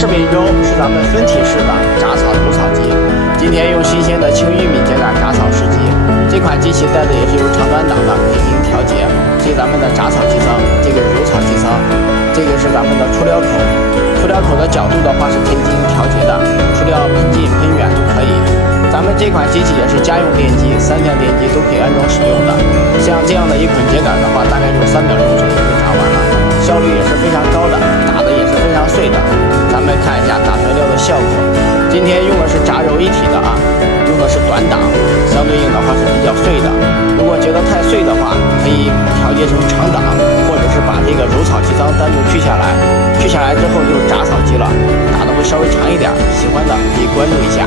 视频中是咱们分体式的铡草除草机，今天用新鲜的青玉米秸秆铡草试机。这款机器带的也是有长短档的，可以进行调节。这是咱们的铡草机舱，这个是揉草机舱，这个是咱们的出料口。出料口的角度的话是可以进行调节的，出料喷近喷远都可以。咱们这款机器也是家用电机，3条电机都可以安装使用的。像这样的一捆秸秆的话，大概就3秒钟左右就铡完了，效率也是非常高的，打的也是非常碎的。咱们看一下打出料的效果。今天用的是铡揉一体的啊，用的是短档，相对应的话是比较碎的。如果觉得太碎的话，可以调节成长档，或者是把这个揉草机舱单独取下来，取下来之后就是铡草机了，打的会稍微长一点。喜欢的可以关注一下。